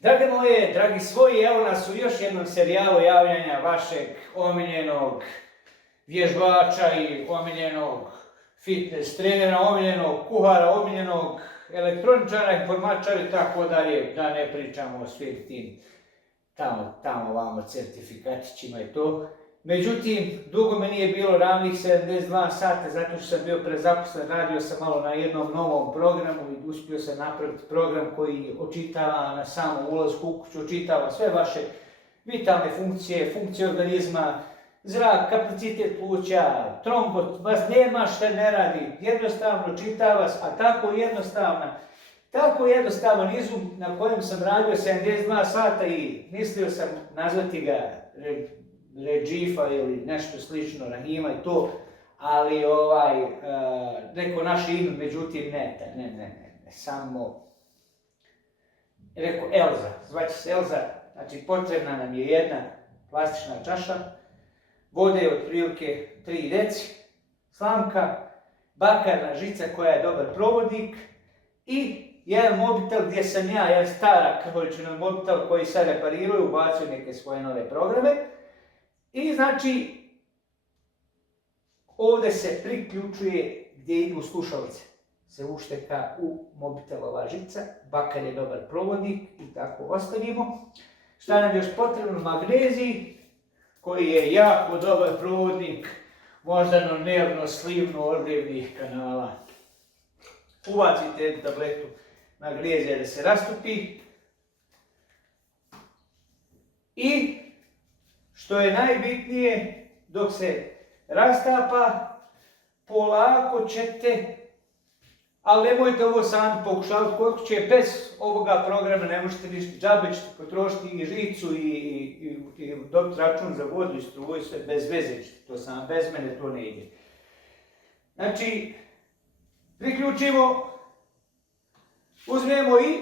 Drage moje, dragi svoji, evo nas u još jednom serijalu javljanja vašeg omiljenog vježbača i omiljenog fitness trenera, omiljenog kuhara, omiljenog elektroničara, informačara i tako dalje, da ne pričamo o svim tim tamo vamo certifikatićima i to. Međutim, dugo me nije bilo ravnih 72 sata, zato što sam bio prezaposlen, radio sam malo na jednom novom programu i uspio sam napraviti program koji očitava na samom ulazku u kuću, očitava sve vaše vitalne funkcije, funkcije organizma, zrak, kapacitet pluća, trombot, vas nema šta ne radi, jednostavno čita vas, a tako jednostavan izum na kojem sam radio 72 sata i mislio sam nazvati ga Ređifa ili nešto slično, Rahima i to, ali neko naše ime, međutim ne, samo, rekao Elza, zvaće se Elza, znači potrebna nam je jedna plastična čaša, vode otprilike 3 deci, slamka, bakarna žica koja je dobar provodnik i jedan mobitel gdje sam jedan stara količina mobitel koji sad repariraju, ubacuju neke svoje nove programe. I znači, ovdje se priključuje gdje idu slušalice. Se ušteka u mobitelova žica, bakar je dobar provodnik i tako ostavimo. Šta nam još potrebno? Magnezij, koji je jako dobar provodnik moždano-nervno-slivno-odljevnih kanala. Ubacite tabletu magnezija da se rastopi. I što je najbitnije, dok se rastapa, polako ćete, ali nemojte ovo sami pokušavati kod kuće, bez ovoga programa ne možete ništa, džabe ćete potrošiti i žicu i dobiti račun za vodu i struju, sve bez veze ćete, to samo bez mene to ne ide. Znači, priključimo, uzmemo i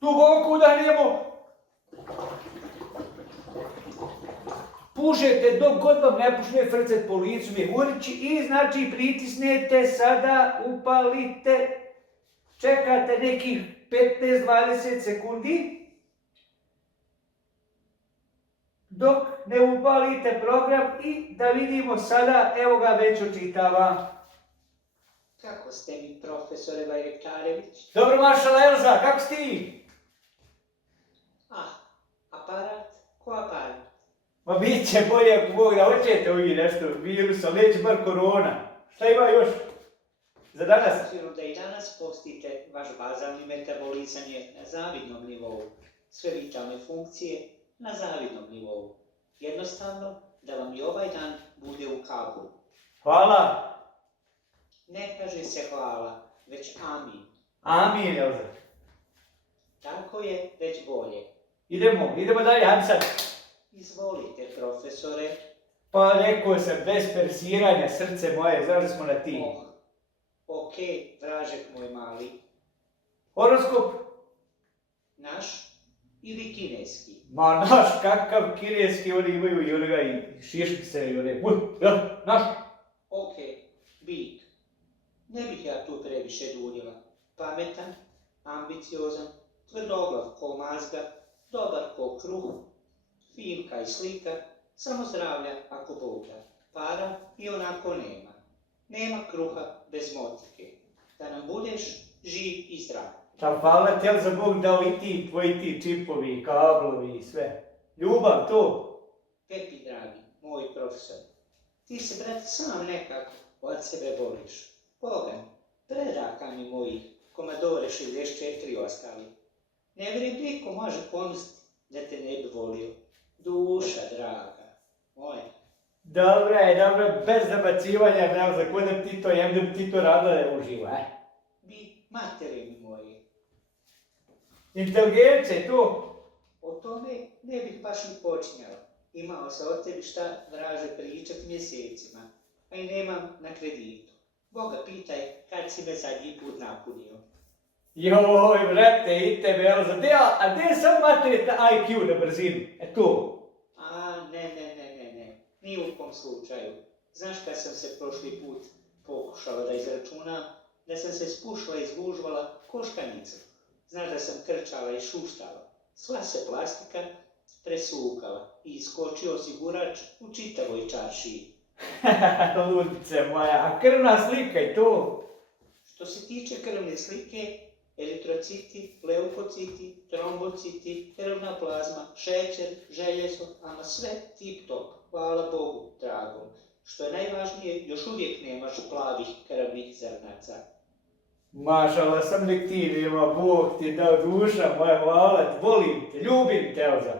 duboko udahnemo, pušete dok god vam ne pušne frcet po licu mjehurići i znači pritisnete sada, upalite, čekate nekih 15-20 sekundi dok ne upalite program i da vidimo sada, evo ga već očitava. Kako ste mi, profesore Bajrektarević? Dobro, maršala Elza, kako si ti? Aparat? Ko aparat? Ma bit će bolje ako Bog da hoćete ovi nešto virusa, neće bar korona. Šta ima još za danas? Obzirom da i danas postite, vaš bazalni metabolizam je na zavidnom nivou. Sve vitalne funkcije na zavidnom nivou. Jednostavno, da vam i ovaj dan bude u kabu. Hvala. Ne kaže se hvala, već amin. Amin, Elza. Tako je, već bolje. Idemo dalje, hajde sad. Izvolite, profesore. Pa rekao sam, bez persiranja, srce moje, znaš da smo na ti. Okej, vražek moj mali. Horoskop? Naš ili kineski? Ma naš, kakav kineski, oni imaju i onega i šiškice i one, naš. Okej, bit. Ne bih ja tu previše duljila. Pametan, ambiciozan, tvrdoglav ko mazga, dobar ko kruh, finka i slika, samo zdravlja ako Bog da. Para i onako nema. Nema kruha bez motike. Da nam budeš živ i zdrav. Ta hvala ti, Elza, Bog dao i ti, tvoji ti čipovi, kablovi i sve. Ljubav, to. Pepi, dragi, moj profesor, ti se, brate, sam nekako od sebe voliš. Boga, predaka mi moji, Commodore 64 ostali. Ne vjerujem niko može pomisliti da te ne bi volio. Duša, draga, moja. Dobro, bez zabacivanja, Elza, ko da ti to jem, da bi ti to radila uživa, Vi, matere mi moje. Inteligencije, to. O tome ne bih baš ni počinjao. Imao se od tebi šta vraže pričat mjesecima, a i nemam na kreditu. Boga pitaj kad si me zadnji put napunio. Joj, brate, i tebe, Elza, a gdje je sam materi IQ na brzinu? To. Ne, ni u kom slučaju. Znaš kad sam se prošli put pokušala da izračunam, da sam se spušla i izgužvala koškanica. Znaš da sam krčala i šuštala. Sva se plastika presukala i iskočio osigurač u čitavoj čaršiji. Ludice moja, a krvna slika i to? Što se tiče krvne slike, eritrociti, leukociti, trombociti, krvna plazma, šećer, željezo, ama sve tip-top, hvala Bogu, dragom. Što je najvažnije, još uvijek nemaš plavih krvnih zrnaca. Mašala sam lektirima, Bog ti je dao duša moja, hvala ti, volim te, ljubim te, Elza.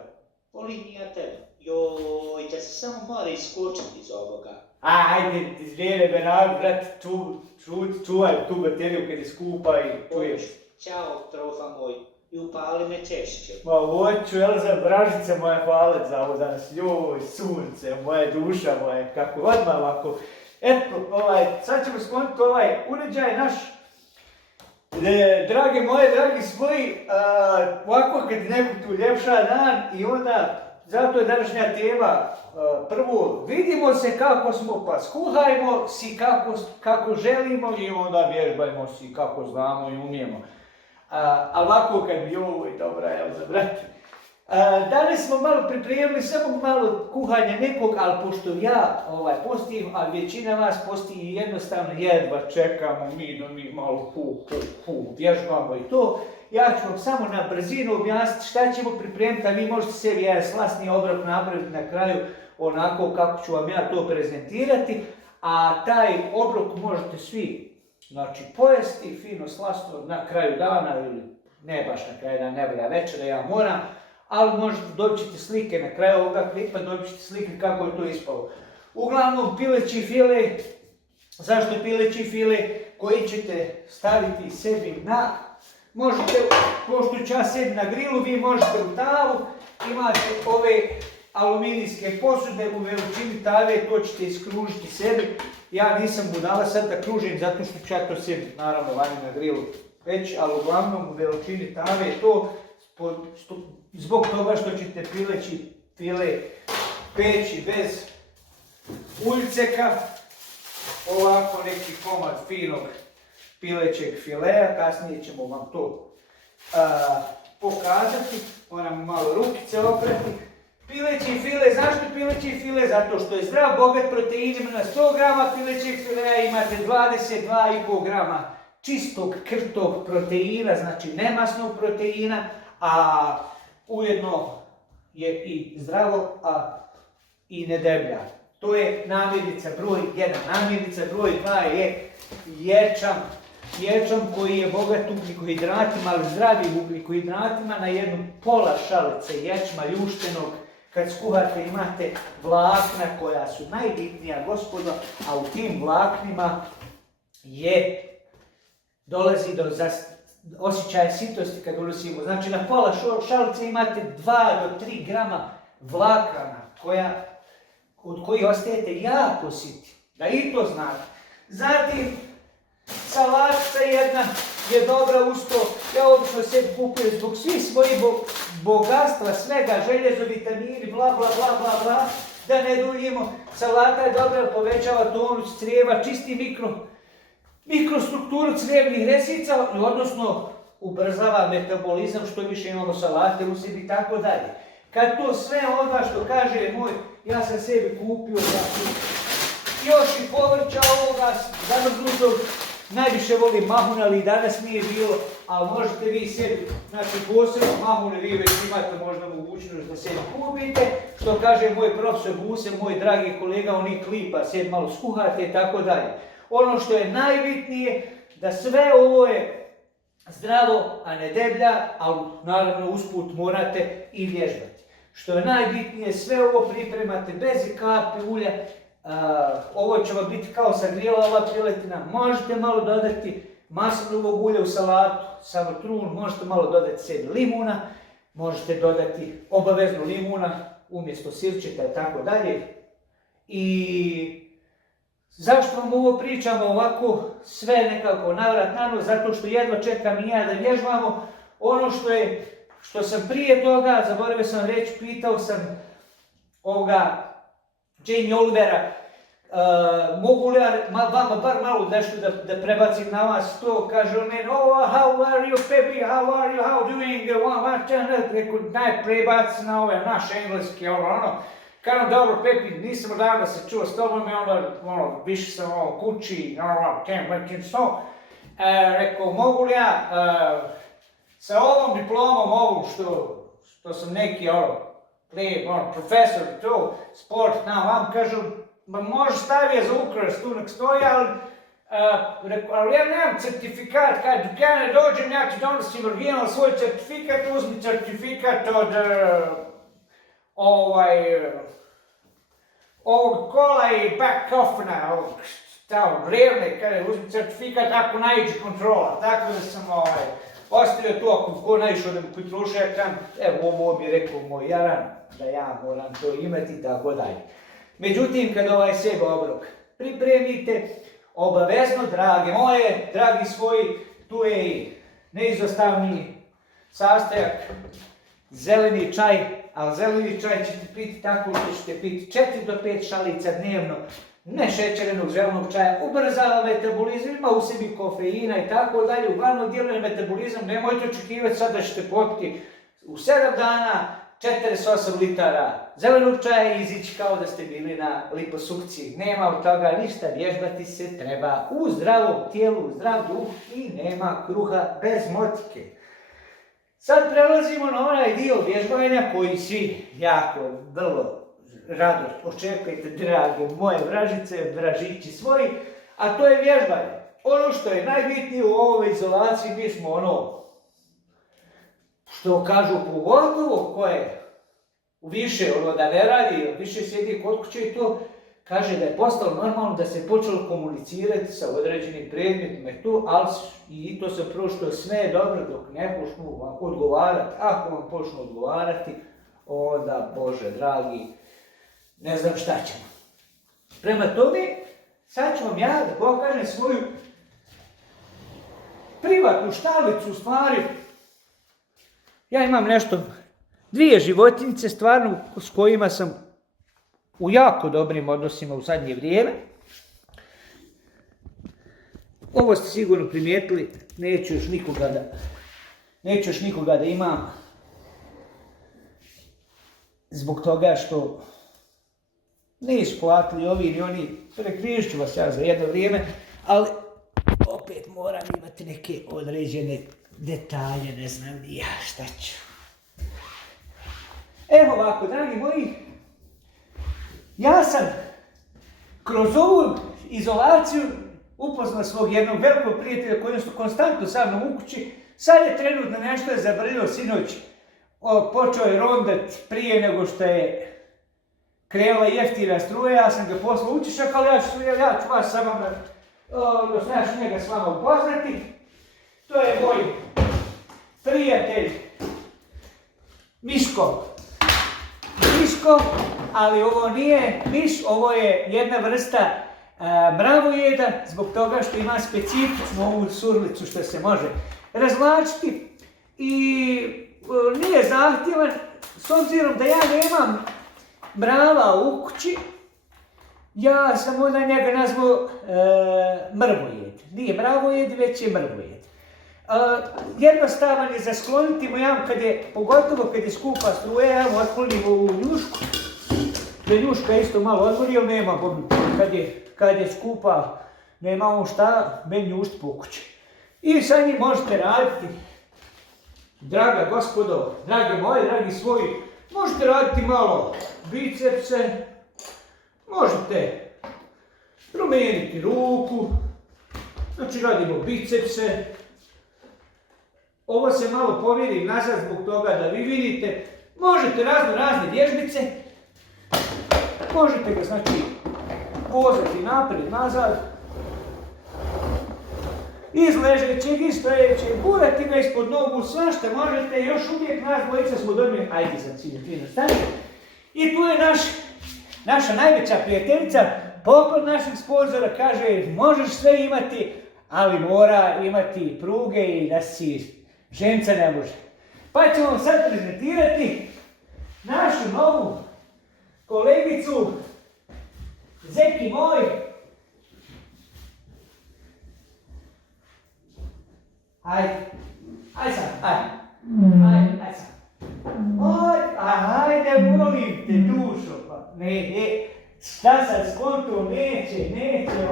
Volim i ja tebe. Joj, da se samo mora iskočiti iz ovoga. Ajde, zvijere me nabi, brate, čuvaj tu bateriju kad je skupa i čuješ. Ćao, trofa moj, i upali me češće. Ma hoću, Elza, vražica moja, hvala ti za ovo danas, joj, sunce, moja duša moja, kako odmah ovako. Eto, sad ćemo skloniti uređaj naš. Drage moje, dragi svoji, ovako kad neko tu ljepša dan i onda, zato je današnja tema, prvo vidimo se kako smo pa skuhajmo si kako želimo i onda vježbajmo si kako znamo i umijemo. A ovako kad bi ovo i dobra, Elza, brate. Danas smo malo pripremili, samo malo kuhanja nekog, ali pošto ja postim, a većina vas posti i jednostavno jedva čekamo da mi malo vježbamo i to. Ja ću vam samo na brzinu objasniti šta ćemo pripremiti, a vi možete sebi jedan slasni obrok napraviti na kraju onako kako ću vam ja to prezentirati. A taj obrok možete svi, znači, pojesti fino slasno na kraju dana ili ne baš na kraju dana, ne valja večera, ja moram. Ali možete dobiti slike na kraju ovoga klipa, dobiti slike kako je to ispalo. Uglavnom, pileći file, zašto pileći file, koji ćete staviti sebi možete, pošto ću ja sebi na grilu, vi možete u tavu, imate ove aluminijske posude u veličini tave, to ćete iskružiti sebi. Ja nisam budala sad da kružim, zato što ću ja to sebi, naravno, vani na grilu već, ali uglavnom u veličini tave je to, zbog toga što ćete pileći file peći bez uljceka, ovako neki komad finog pilećeg filea, kasnije ćemo vam to pokazati, moram malo rukice oprati. Pileći file, zašto pileći file? Zato što je zdrav, bogat proteinima, na 100 grama pilećeg filea imate 22,5 grama čistog krtog proteina, znači nemasnog proteina, a ujedno je i zdravo, a i ne deblja. To je namirnica broj 1. Namirnica broj 2 je ječam. Ječam koji je bogat ugljikohidratima, ali zdravim ugljikohidratima, na jednu pola šalice ječma ljuštenog. Kad skuhate imate vlakna koja su najbitnija, gospodo, a u tim vlaknima dolazi do osjećaja sitosti kad unosimo. Znači na pola šalice imate 2 do 3 grama vlakana od kojih ostajete jako siti. Da i to znate. Zatim, salatica jedna je dobra uz to. Ja obično sebi kupujem zbog svih svojih bogatstva, svega, željezo, vitamini, bla bla bla bla bla. Da ne duljimo. Salata je dobra, povećava tonus crijeva, čisti mikrostrukturu crijevnih resica, odnosno ubrzava metabolizam, što više imamo salate u sebi i tako dalje. Kad to sve odva što kaže moj, ja sam sebi kupio još i povrća ovoga zamrznutog, najviše volim mahun, ali i danas nije bilo, ali možete vi sebi, znači posebno mahune vi već imate možda mogućnost da sebi kupite, što kaže moj profesor Buse, moj dragi kolega, oni klipa, sebi malo skuhate i tako dalje. Ono što je najbitnije, da sve ovo je zdravo, a ne deblja, ali naravno usput morate i vježbati. Što je najbitnije, sve ovo pripremate bez kapi ulja, ovo će vam biti kao sagrijela ova piletina, možete malo dodati maslinovog ulja u salatu, samo trun, možete malo dodati sebi limuna, možete dodati obavezno limuna umjesto sirčeta i tako dalje. I zašto vam ovo pričamo ovako sve nekako navrat na nos? Zato što jedva čekam i ja da vježbamo. Ono što sam prije toga, zaboravio sam reći, pitao sam Jamie Olivera mogu li ja vama bar malo nešto da prebacim na vas to, kaže on meni, oh, how are you, baby, how are you, how doing, rekao, daj prebaci na ove naše engleske, ono. Kažem, dobro, Pepi, nisam odavno se čuo s tobom i onda, više sam kući, rekao, mogu li ja sa ovom diplomom, ovom što sam neki, profesor, to, sport, vam kažu, može stavi je za ukras, tu nek stoji, ali ja nemam certifikat, kad ja ne dođem, ja ti donosim original svoj certifikat, uzmi certifikat od ovog kola i back coffina, tamo, revne, kada uzmi certifikat ako naiđe kontrola, tako da sam ostavio to ako ko naišao da mi pitruša, ja kažem, evo ovo mi je rekao moj Jaran, da ja moram to imati i tako dalje. Međutim, kad sebe obrok pripremite, obavezno, drage moje, dragi svoji, tu je i neizostavni sastojak, zeleni čaj, ali zeleni čaj ćete piti tako što ćete piti 4 do 5 šalica dnevno, nešećerenog zelenog čaja, ubrzava metabolizam, ima u sebi kofeina i tako dalje, uglavnom djeluje metabolizam, nemojte očekivati sad da ćete popiti u 7 dana 48 litara zelenog čaja i izići kao da ste bili na liposukciji. Nema od toga ništa, vježbati se treba u zdravom tijelu, zdrav duh i nema kruha bez motike. Sad prelazimo na onaj dio vježbanja koji svi jako, vrlo rado očekujete, drage moje vražice, vražići svoji, a to je vježbanje. Ono što je najbitnije u ovoj izolaciji, mi smo što kažu pogotovo koje više da ne radi, više sjedi kod kuće i to kaže da je postalo normalno da se počelo komunicirati sa određenim predmetima i to, ali i to se prošlo sve je dobro dok ne počnu vam odgovarati. Ako vam počnu odgovarati, onda, Bože dragi, ne znam šta ćemo. Prema tome, sad ću vam ja da pokažem svoju privatnu štalicu, u stvari. Ja imam nešto, 2 životinjice stvarno s kojima sam u jako dobrim odnosima u zadnje vrijeme. Ovo ste sigurno primijetili, neću još nikoga da imam. Zbog toga što nisu platili ovi ni oni, prekrižit ću vas ja za jedno vrijeme, ali opet moram imati neke određene detalje, ne znam ni ja šta ću. Evo ovako, dragi moji, ja sam kroz ovu izolaciju upoznao svog jednog velikog prijatelja koji je konstantno sa mnom u kući. Sad je trenutno nešto zabrljio sinoć. Počeo je rondat prije nego što je krenula jeftina struja, ja sam ga poslao učišak, ali ja ću vas samo njega s vama upoznati. To je moj prijatelj Miško, ali ovo nije miš, ovo je jedna vrsta mravojeda, zbog toga što ima specifičnu ovu surlicu što se može razvlačiti i nije zahtjevan, s obzirom da ja nemam mrava u kući, ja sam onda njega nazvao mrvojed. Nije mravojed, već je mrvojed. Jednostavan je za skloniti mu jam, pogotovo kad je skupa struja, ja mu otklonim ovu njušku. Da njuška isto malo odgori, ali nema, kad je skupa, nemamo šta, meni njušti po kući. I sa njim možete raditi, draga gospodo, drage moje, dragi svoji, možete raditi malo bicepse, možete promijeniti ruku, znači radimo bicepse. Ovo se malo pomjeri nazad zbog toga da vi vidite. Možete razne vježbice. Možete ga znači pozvati naprijed, nazad. Iz ležećeg, iz stojećeg, gurati ga ispod nogu, svašta možete. Još uvijek nas dvojica smo dobili. Ajde sad cilje, fino stani. I tu je naša najveća prijateljica, poklon našeg sponzora, kaže možeš sve imati, ali mora imati pruge i da si ženca ne može. Pa ćemo vam sad prezentirati našu novu kolegicu Zeki moj. Ajde sad, ajde sad. Ajde, molim te, dušo, pa. Ne, šta sad skonto, neće,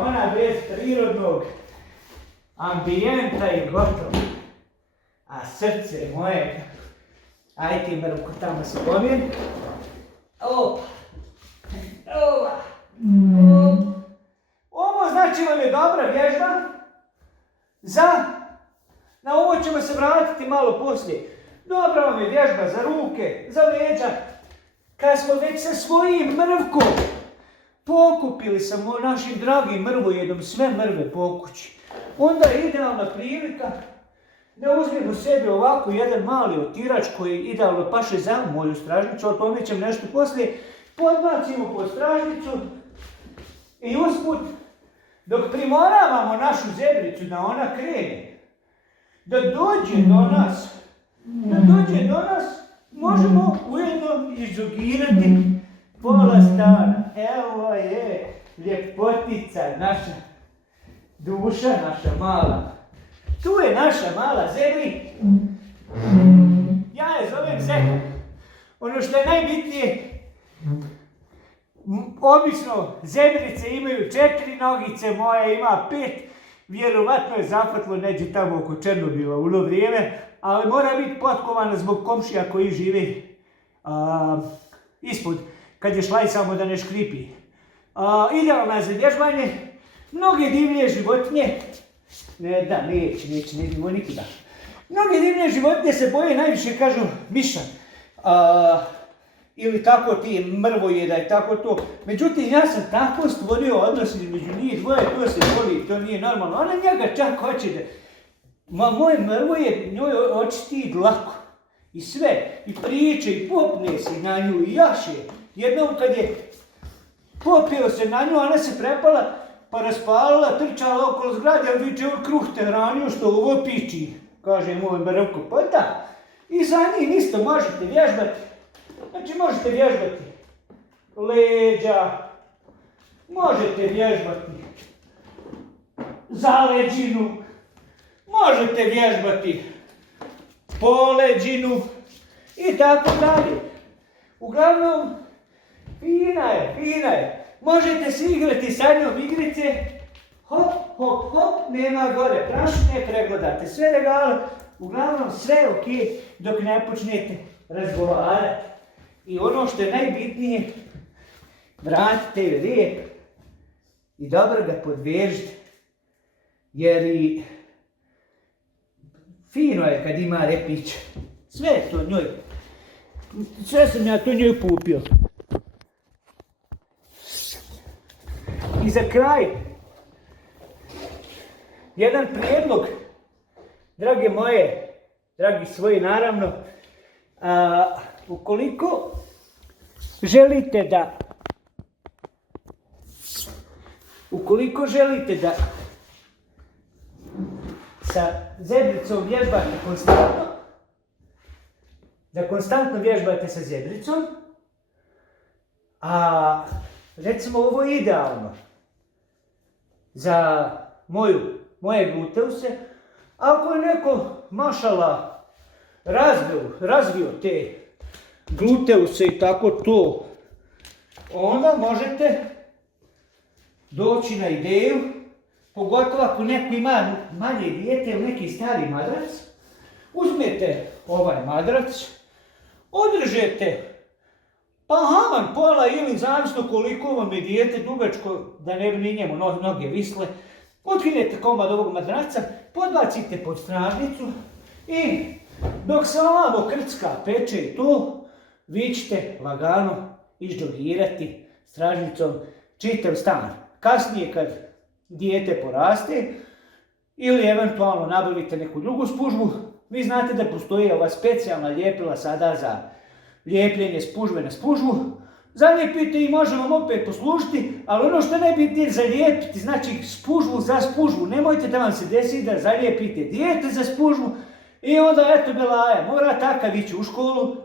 ona bez prirodnog ambijenta i gotovo. A srce moje, ajde ti mrvku tamo se pomijeni. Opa. Ovo znači vam je dobra vježba na ovo ćemo se vratiti malo poslije. Dobra vam je vježba za ruke, za leđa. Kad smo već sa svojim mrvkom pokupili sa našim dragim mrvojedom sve mrve po kući, onda je idealna prilika da uzmemo sebi ovako jedan mali otirač koji idealno paše za moju stražnicu, o tome ćemo nešto poslije, podbacimo pod stražnicu i usput, dok primoravamo našu zebricu da ona krene, da dođe do nas, možemo ujedno izžogirati pola stana. Evo je ljepotica, naša duša, naša mala. Tu je naša mala zebri. Ja je zovem Zeka. Ono što je najbitnije, obično zebrice imaju 4 nogice, moja ima 5. Vjerovatno je zahvatilo neđe tamo oko Černobila u ono vrijeme, ali mora biti potkovana zbog komšija koji živi ispod, kad je šlaj samo da ne škripi. Idealna je za vježbanje, mnoge divlje životinje, neće nikuda. Mnoge divlje životinje se boje, najviše kažu miša. Ili tako ti mrvojeda i tako to. Međutim, ja sam tako stvorio odnos između njih dvoje, to se boli, to nije normalno. Ona njega čak hoće da... moj mrvojed njoj očisti dlako. I sve. I priče, i popne se na nju, i jaše. Jednom kad je popio se na nju, ona se prepala, pa raspalila, trčala okolo zgrade, a viče, kruh te hranio što ovo piči. Kaže moj mrvko, pa da. I za njih isto možete vježbati. Znači možete vježbati leđa, možete vježbati zaleđinu, možete vježbati poleđinu i tako dalje. Uglavnom, fina je. Možete se igrati sa njom igrice, hop, nema gore prašine, pregledate sve regalo, uglavnom sve ok dok ne počnete razgovarati. I ono što je najbitnije, vratite ju lijep i dobro ga podvežite, jer i fino je kad ima repić. Sve je to njoj, sve sam ja to njoj kupio. I za kraj, jedan prijedlog, drage moje, dragi svoji naravno, ukoliko želite da sa zebricom vježbate konstantno, da konstantno vježbate sa zebricom, a recimo ovo je idealno za moje gluteuse, ako je neko mašala razvio te gluteuse i tako to, onda možete doći na ideju, pogotovo ako neko ima manje dijete ili neki stari madrac, uzmete ovaj madrac, održete pa haman pola ili zavisno koliko vam je dijete dugačko, da ne bi ni njemu noge visle, otkinete komad ovog madraca, podbacite pod stražnicu i dok se ovamo krcka, peče i to, vi ćete lagano izžogirati stražnicom čitav stan. Kasnije kad dijete poraste ili eventualno nabavite neku drugu spužvu, vi znate da postoji ova specijalna ljepila sada za lijepljenje spužve na spužvu. Zalijepite i može vam opet poslužiti, ali ono što je najbitnije zalijepiti, znači spužvu za spužvu. Nemojte da vam se desi da zalijepite dijete za spužvu i onda eto belaja, mora takav ići u školu,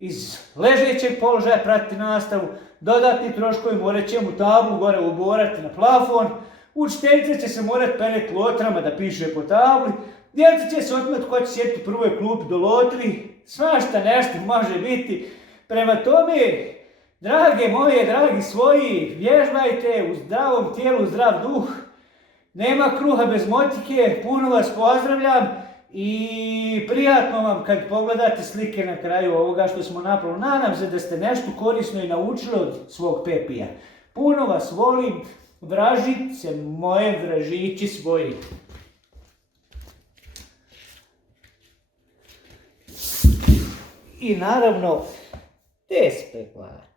iz ležećeg položaja pratiti nastavu, dodatni troškovi, morat će mu tablu gore uborati na plafon, učiteljica će se morat peneti lotrama da piše po tabli, djeca će se otmet ko će sjediti u prvoj klupi do lotri, svašta nešto može biti. Prema tome, drage moje, dragi svoji, vježbajte u zdravom tijelu, zdrav duh, nema kruha bez motike, puno vas pozdravljam i prijatno vam kad pogledate slike na kraju ovoga što smo napravili. Nadam se da ste nešto korisno i naučili od svog Pepija. Puno vas volim, vražice moje, vražići svoji. I naravno, te speklar.